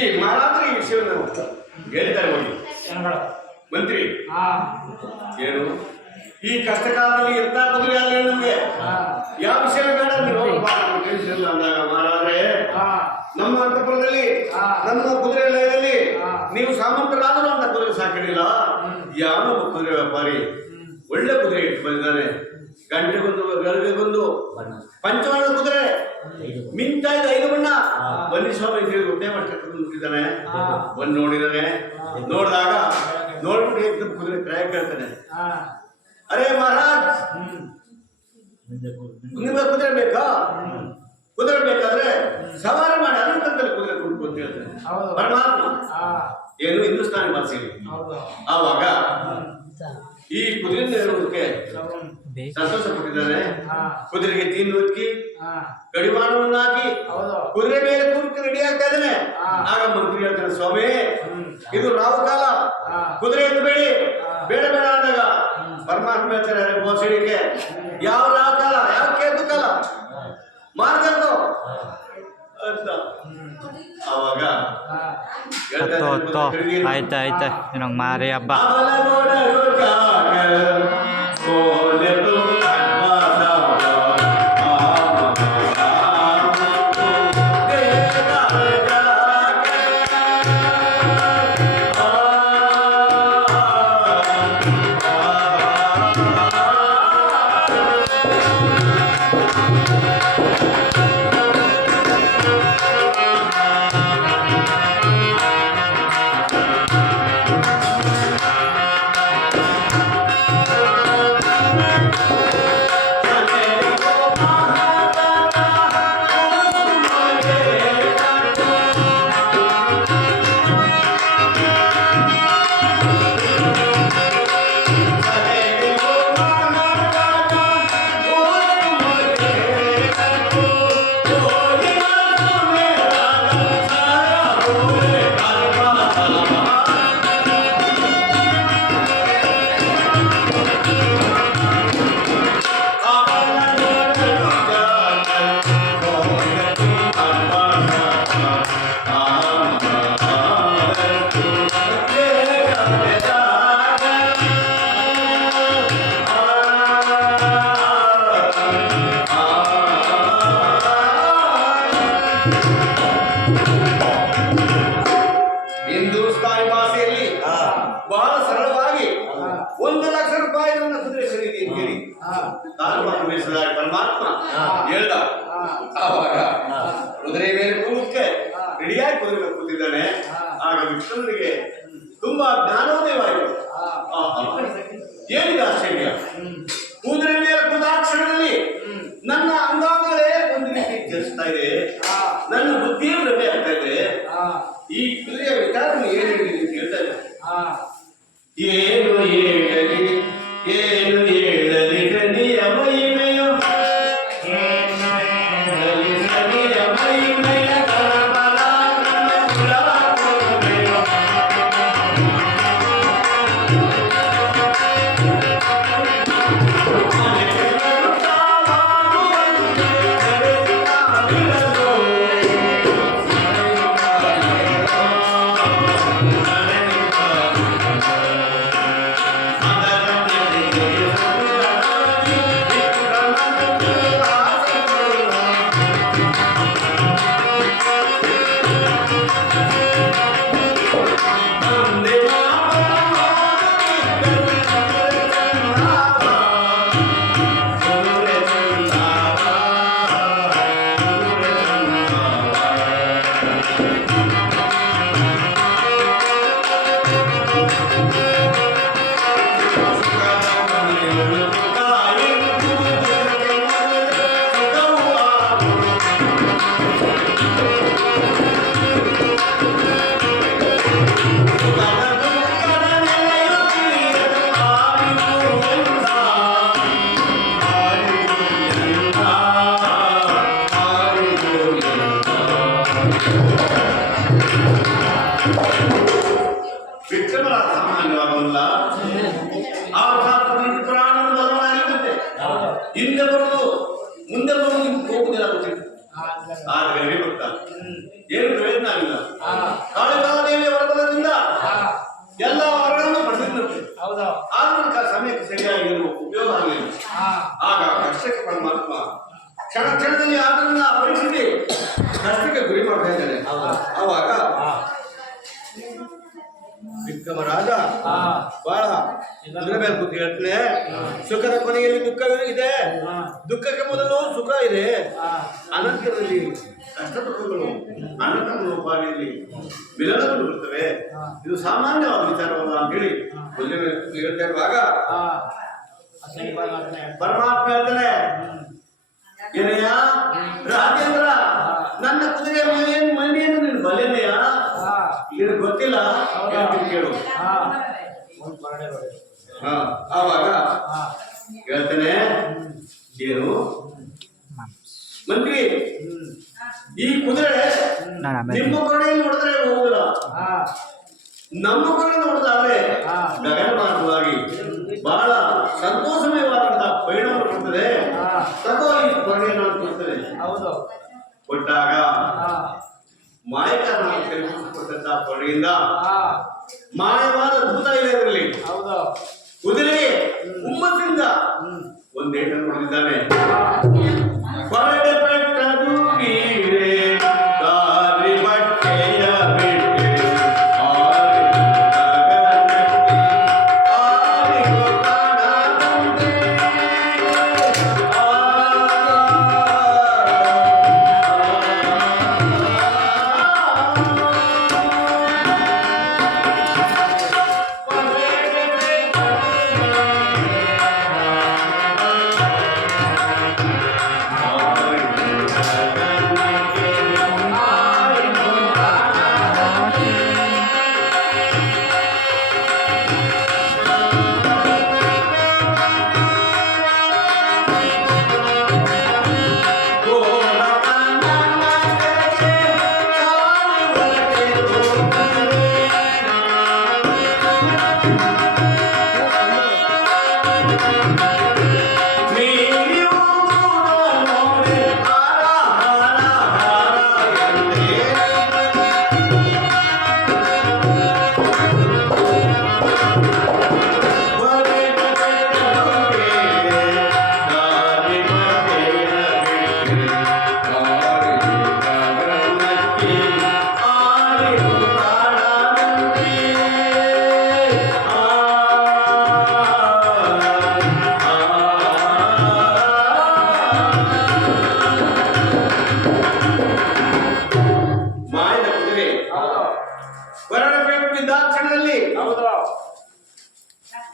ಈ ಮಹಾರಾಜರ ಈ ವಿಷಯವನ್ನು ಹೇಳ್ತಾರೆ ನೋಡಿ ಮಂತ್ರಿ. ಏನು ಈ ಕಷ್ಟ ಕಾಲದಲ್ಲಿ ಎಂತ ಕುದುರೆ ಆಗಲಿ ನಮ್ಗೆ ಯಾವ ವಿಷಯ ಬೇಡ ನೀವು ಅಂದಾಗ ಮಹಾರಾಜರೇ, ನಮ್ಮ ಅಂತಃಪುರದಲ್ಲಿ ನಮ್ಮ ಕುದುರೆ ಲಯದಲ್ಲಿ ನೀವು ಸಾಮಂತರಾದರೂ ಅಂತ ಕುದುರೆ ಸಾಕಿರಲಿಲ್ಲ. ಯಾವ ಕುದುರೆ ವ್ಯಾಪಾರಿ ಒಳ್ಳೆ ಕುದುರೆ ಇಟ್ಟು ಬಂದಿದ್ದಾನೆ. ಗಂಟೆಗೊಂದು ಗರಿಗೆಗೊಂದು ಪಂಚವರ್ಣ ಕುದುರೆ ಮಿಂತ ಇದೆ 5 ಬಣ್ಣ. ಬನ್ನಿ ಸ್ವಾಮಿ ಅಂತ ಹೇಳಿ ಹೊಟ್ಟೆ ಮಾಡ್ತಿದ್ದಾನೆ. ಬಂದು ನೋಡಿದಾನೆ. ನೋಡಿದಾಗ ನೋಡ್ಬಿಟ್ಟು ಕುದುರೆ ಕ್ರಾಯ ಕೇಳ್ತಾನೆ. ಅರೇ ಮಹಾರಾಜ್, ನಿಮ್ಗೆ ಕುದುರೆ ಬೇಕಾ? ಕುದುರೆ ಬೇಕಾದ್ರೆ ಸವಾರಿ ಮಾಡಿ ಅನಂತರದಲ್ಲಿ ಕುದುರೆ ಕೊಟ್ಟು ಅಂತ ಹೇಳ್ತಾನೆ ಪರಮಾತ್ಮ. ಏನು ಹಿಂದೂಸ್ತಾನಿ ಭಾಷೆಯಲ್ಲಿ. ಆವಾಗ ಈ ಕುದುರೆ ಹೇಳೋದಕ್ಕೆ ಸಂತೋಷ ಪಟ್ಟಿದ್ದಾನೆ. ಕುದುರೆಗೆ ತಿನ್ನುಕ್ಕಿ ಗಡಿವಾಣವನ್ನು ಹಾಕಿ ಕುದುರೆ ಮೇಲೆ ಕೂರ್ಕೆ ರೆಡಿ ಆಗ್ತಾ ಇದ್ದಾನೆ. ಆಗ ಮಂತ್ರಿ ಹೇಳ್ತಾನೆ, ಸ್ವಾಮಿ ಇದು ರಾವು ಕಾಲ, ಕುದುರೆ ಎತ್ತಬೇಡಿ, ಬೇಡ ಬೇಡ ಅಂದಾಗ ಪರಮಾತ್ಮ ಹೇಳ್ತಾರೆ ಬೋಸಡಿಕೆ ಯಾವ ರಾವು ಕಾಲ, ಯಾವ ಕೇತು ಕಾಲ ಮಾರ್ಗದ್ದು ಅಂತ. ಅವಾಗ ಆಯ್ತಾ ಆಯ್ತಾ ಇನ್ನೊಂದು ಮಾರಿ ಹಬ್ಬ. ಹಿಂದೂಸ್ತಾನಿ ಭಾಷೆಯಲ್ಲಿ ಬಹಳ ಸರಳವಾಗಿ 1 ಲಕ್ಷ ರೂಪಾಯಿ ಕುದುರೆ ಖರೀದಿ ಅಂತೇಳಿ ಪರಮಾತ್ಮ ಹೇಳ್ದ. ಆವಾಗ ಕುದುರೆ ಮೇಲೆ ಕೂದಕ್ಕೆ ರೆಡಿಯಾಗಿ ಕುದುರೆ ಕೂತಿದ್ದಾನೆ. ಆಗ ವಿಷ್ಣುವಿಗೆ ತುಂಬಾ ಜ್ಞಾನೋದಯವಾಯಿತು. ಏನಿದೆ ಆಶ್ಚರ್ಯ, ಕುದುರೆ ಮೇಲೆ ಕೂದಾಕ್ಷಣದಲ್ಲಿ ನನ್ನ ಅಂಗಾಂಗಗಳೇ ಒಂದು ರೀತಿ ಚಲಿಸ್ತಾ ಇದೆ, ನನ್ನ ಬುದ್ಧಿಯೇ ಭ್ರಮೆ ಆಗ್ತಾ ಇದೆ. ಈ ಕುದುರೆಯ ವಿಚಾರವನ್ನು ಏನು ಹೇಳಿದೆ ಅಂತ ಹೇಳ್ತಾ ಇದ್ದಾರೆ. ಏನು ಹೇಳಲಿ ಏನು ಹೇಳಲಿ ಗಣಿಯ ಮಹಿಮೆಯೋ, ಏನು ಹೇಳಲಿ ಗಣಿಯ ಮಹಿಮೆಯ ಪರಪರಾಕ್ರಮ ಪುರಾಕ್ರಮೆಯೋ. ವಿಕ್ರಮರ ಸಾಮಾನ್ಯವಾಗಲ್ಲ. ಆ ಪ್ರಾಣ ಬದಲಾಗಿರುತ್ತೆ. ಹಿಂದೆ ಬರುವುದು ಮುಂದೆ ಬರುವುದು ಹೋಗುವುದಿಲ್ಲ. ಆದರೆ ಗೊತ್ತಾ ಏನು ಪ್ರಯೋಜನ ಆಗಿಲ್ಲ. ಕಾಳಿಕಾದೇವಿಯ ವರಬಲದಿಂದ ಎಲ್ಲ ವರಗಳನ್ನು ಪಡೆದಿದ್ದಂತೆ. ಆದ್ರೂ ಸಮಯಕ್ಕೆ ಸರಿಯಾಗಿ ಏನು ಉಪಯೋಗ ಆಗಲಿಲ್ಲ. ಆಗ ಕಷ್ಟಕ್ಕೆ ಪರಮಾತ್ಮ ಕ್ಷಣ ಕ್ಷಣದಲ್ಲಿ ಆತನನ್ನ ಪರೀಕ್ಷಿಸಿ ಕಷ್ಟಕ್ಕೆ ಗುರಿ ಮಾಡ್ತಾ ಇದ್ದಾನೆ. ಆವಾಗ ವಿಕ್ರಮರಾಜ ಬಹಳ ಇರಬೇಕು ಹೇಳ್ತಾನೆ, ಸುಖದ ಕೊನೆಯಲ್ಲಿ ದುಃಖವಿದೆ, ದುಃಖಕ್ಕೆ ಮೊದಲು ಸುಖ ಇದೆ, ಅನಂತರದಲ್ಲಿ ಕಷ್ಟ ದುಃಖಗಳು ಅನಂತರ ರೂಪಾಯಲ್ಲಿ ವಿಲನಗಳು ಬರುತ್ತವೆ. ಇದು ಸಾಮಾನ್ಯವಾದ ವಿಚಾರವಲ್ಲ ಅಂತ ಹೇಳಿ ಹೇಳ್ತಾ ಇರುವಾಗ ಪರಮಾತ್ಮ ಹೇಳ್ತಾನೆ, ಏನಯ್ಯ ರಾಜೇಂದ್ರ, ನನ್ನ ಕುದುರೆ ಮಂಡಿಯನ್ನು ನೀನು ಬಲ್ಲೆನೆಯ? ಇದು ಗೊತ್ತಿಲ್ಲ, ಹೇಳ್ತೀನಿ ಕೇಳು. ಆವಾಗ ಹೇಳ್ತಾನೆ, ಏನು ಮಂತ್ರಿ, ಈ ಕುದುರೆ ನಿಮ್ಮ ಕೊನೆಯಲ್ಲಿ ನೋಡಿದ್ರೆ ಹೋಗುದಿಲ್ಲ, ನಮ್ಮ ಕೊನೆಯಲ್ಲಿ ನೋಡಿದಾದ್ರೆ ಗಗನ ಮಾರ್ಗವಾಗಿ ಬಹಳ ಸಂತೋಷಮಯವಾದಂತಹ ಪರಿಣಾಮ ಕೊಡ್ತದೆ. ತಗೋ ಈ ಕೊನೆಯನ್ನು ಕೊಡ್ತದೆ. ಕೊಟ್ಟಾಗ ಮಾಯಕರಣ ಕೊಟ್ಟಂತಹ ಕೊನೆಯಿಂದ ಮಾಯವಾದ ಭೂತ ಇದೆ ಅದರಲ್ಲಿ. ಕುದುರೆಗೆ ಹುಮ್ಮಸ್ಸಿಂದ ಒಂದೇಟನ್ನು ಹೊಡೆದಿದ್ದಾನೆ.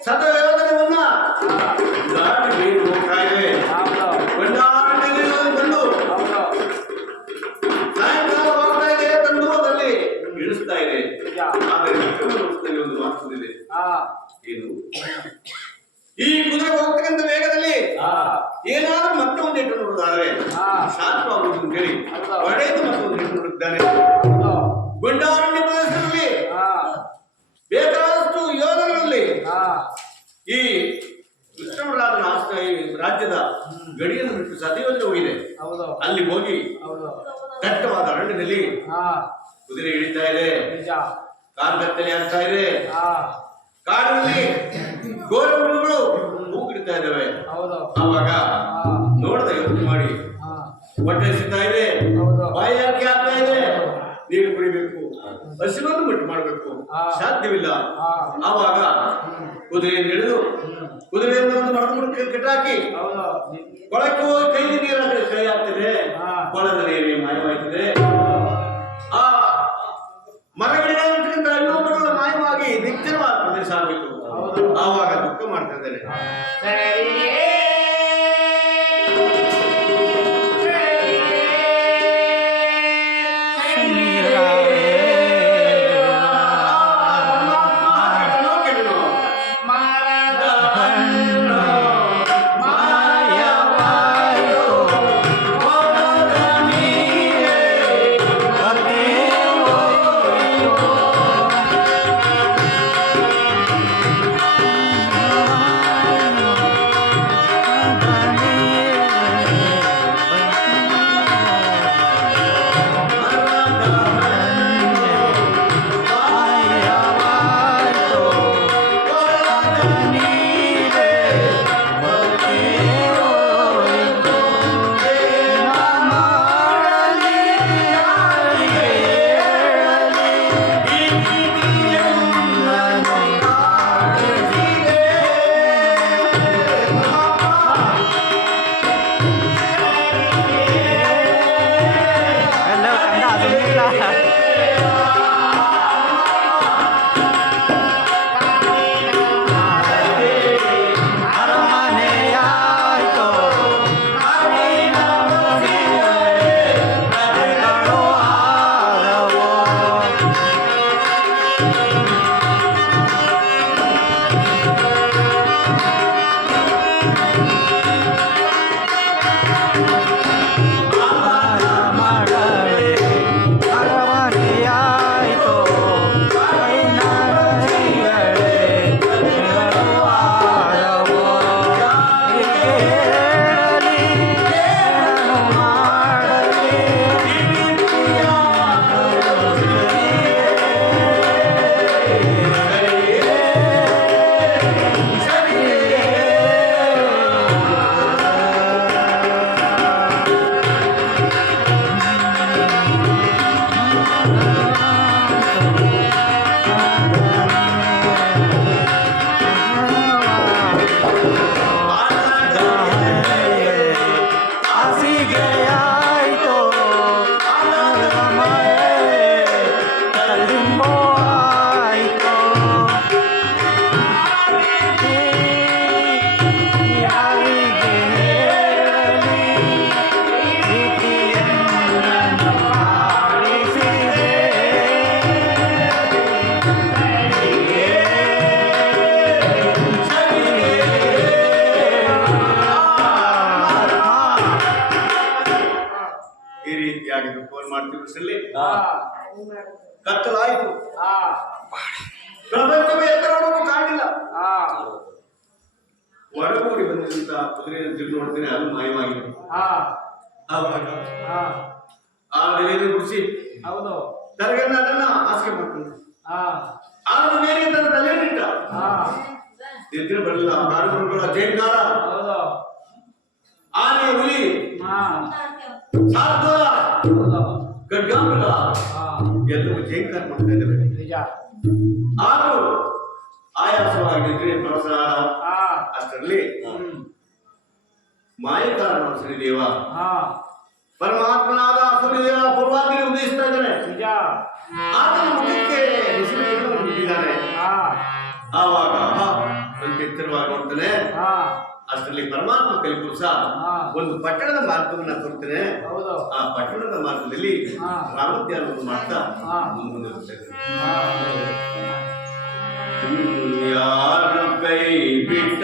ಸತಯೋಧನವನ್ನ ದಾಟಿ ಮೀರಿ ಹೋಗ್ತಾ ಇದೆ. ಬಂದು ಸಾಯಂಕಾಲ ಹೋಗ್ತಾ ಇದೆ, ತಂದು ಅದರಲ್ಲಿ ಇಳಿಸ್ತಾ ಇದೆ. ಆದರೆ ವಿಕ್ರಮದಲ್ಲಿ ಒಂದು ಮಾತು ಇದೆ, ಏನು ಈ ಕುದುರೆ ಹೋಗ್ತಕ್ಕಂಥ ವೇಗದಲ್ಲಿ ಏನಾದ್ರೂ ಮತ್ತೆ ಒಂದು ಇಟ್ಟು ನೋಡುದಾದ್ರೆ ಶಾಂತವಾಗುವುದು ಅಂತ ಹೇಳಿ ಒಡೆದು ಮತ್ತೊಂದು ಇಟ್ಟು ನೋಡಿದ್ದಾನೆ. ಗುಂಡಾರಣ್ಯ ಪ್ರದೇಶದಲ್ಲಿ ಬೇಕಾದಷ್ಟು ಯೋಧರಲ್ಲಿ ಈ ವಿಕ್ರಮರಾಜನ ರಾಜ್ಯದ ಗಡಿಯನ್ನು ಬಿಟ್ಟು ಸತಯೋಧನೆ ಹೋಗಿದೆ. ಅಲ್ಲಿ ಹೋಗಿ ದಟ್ಟವಾದ ಅರಣ್ಯದಲ್ಲಿ ಕುದುರೆ ಇಳಿತಾ ಇದೆ, ಕಾಲ್ಗತ್ತಲೆ ಆಗ್ತಾ ಇದೆ. ಕಾಡಿನಲ್ಲಿ ಘೋರ ಮೃಗಗಳು ಮೂಗಿಡ್ತಾ ಇದ್ದಾವೆ. ಆವಾಗ ನೋಡದ ಯೋಚನೆ ಮಾಡಿ ಹೊಟ್ಟೆ ಸಿಗ್ತಾ ಇದೆ, ಬಾಯಿ ಹಾಕಿ ಆಗ್ತಾ ಇದೆ, ನೀರು ಕುಡಿಬೇಕು, ಹಸಿವನ್ನು ಮಟ್ಟು ಮಾಡಬೇಕು, ಸಾಧ್ಯವಿಲ್ಲ. ಆವಾಗ ಕುದುರೆಯನ್ನು ಹಿಡಿದು ಕುದುರೆಯನ್ನು ಒಂದು ಮರದ ಕೆಟ್ಟಾಕಿ ಕೊಳಕ್ಕೆ ಹೋಗಿ ಕೈಗೆ ನೀರು ಕೈ ಆಗ್ತದೆ, ಕೊಳದ ನೀರು ಮಾಯವಾಗ್ತದೆ. ಆ ಮರಗಿಡಗಳಿಂದ ಇನ್ನೊಬ್ಬರು ಮಾಯವಾಗಿ ನಿಶ್ಚಲವಾದ ಪ್ರದೇಶ ಆಗಬೇಕು. ಆವಾಗ ದುಃಖ ಮಾಡ್ತಾ ಇದ್ದೇನೆ. ಏನಿಲ್ಲ ಅರಮನೆಯಾಯ್ತು ಪ್ರಜೆಗಳು ಆದವು ಅರಮನೆಯಾಯ್ತು ಆದವು ಹೇಳಲಿ ಏನನ್ನು ಮಾಡಲಿ ಹಾಸಿಗೆಯಾಯ್ತು ತಲ್ಲಿಂಬೋ ಆಯ್ತು ಯಾರಿಗೆ ಹೇಳಲಿ ಪ್ರೀತಿಯನ್ನು ಕಾಣಿಸಿದೆ ಈ ರೀತಿಯಾಗಿ ಫೋನ್ ಮಾಡ್ತೀವಿ ಸಲ್ಲಿ ಕತ್ತಲಾಯ್ತು ಪ್ರಪಂಚವೇ ಎತ್ತರವನ್ನು ಕಾಣಿಲ್ಲ ಹೊರಗೂಡಿ ಬಂದಂತ ಕುದುರೆಯನ್ನು ತಿರುಗಿ ನೋಡ್ತೇನೆ ಅದು ಮಾಯವಾಗಿದೆ ಆವಾಗ ಆ ನೆಲೆಯಲ್ಲಿ ಗುಡಿಸಿ ಹೌದು ತರಗನ್ನ ಅದನ್ನ ಹಾಸಿಗೆ ಮಾಡ್ಕೊಂಡು ಆಗ ಬೇರೆ ತನ್ನ ತಲೆಯನ್ನಿಟ್ಟ ನಿದ್ರೆ ಬರಲಿಲ್ಲ ಕಾಡುಗಳ ಜೈಕಾರ ಹೌದು ಆನೆ ಹುಲಿ ಸಾರ್ಥ ಹೌದು ಗಡ್ಗಾಮೃಗ ಎಲ್ಲವೂ ಜೈಕಾರ ಮಾಡ್ತಾ ಇದ್ದಾವೆ ನಿಜ ಆದರೂ ಆಯಾಸವಾಗಿ ನಿದ್ರೆ ಪ್ರವಸನಾದ ಅಷ್ಟರಲ್ಲಿ ಮಾಯಕಾರ ಸೂರ್ಯದೇವ ಪರಮಾತ್ಮನಾದ ಸೂರ್ಯದೇವ ಪೂರ್ವಾಗ್ನಿ ಉದಯಿಸ್ತಾ ಇದ್ದಾನೆ ನಿಜ ಆತನ ಮುಖಕ್ಕೆ ಬಿಸಿಲು ಕಿರಣವನ್ನು ಬಿಟ್ಟಿದ್ದಾನೆ ಆವಾಗ ಒಂದು ಎತ್ತರವಾಗಿ ನೋಡ್ತಾನೆ ಅಷ್ಟರಲ್ಲಿ ಪರಮಾತ್ಮ ಕಲಿಪುರುಷ ಒಂದು ಪಟ್ಟಣದ ಮಾರ್ಗವನ್ನ ತೋರ್ತಾನೆ ಹೌದು ಆ ಪಟ್ಟಣದ ಮಾರ್ಗದಲ್ಲಿ ರಾಮಧ್ಯಾನವನ್ನು ಮಾಡ್ತಾ ಮುಂದುವರಿತಾ ಇದ್ದಾನೆ ಯಾರು ಕೈ ಬಿಟ್ಟ